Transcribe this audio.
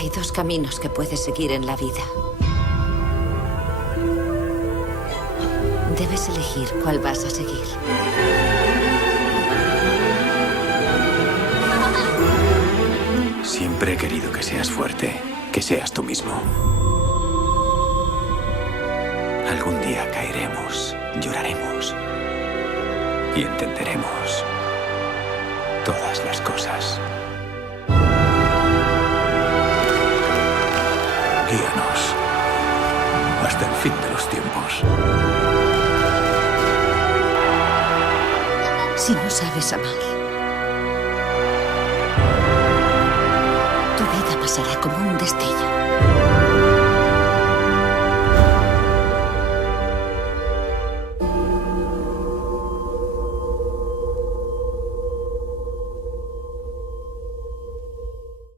Hay dos caminos que puedes seguir en la vida. Debes elegir cuál vas a seguir. Siempre he querido que seas fuerte, que seas tú mismo. Algún día caeremos, lloraremos y entenderemos todas las cosas. Guíanos hasta el fin de los tiempos. Si no sabes amar, tu vida pasará como un destello.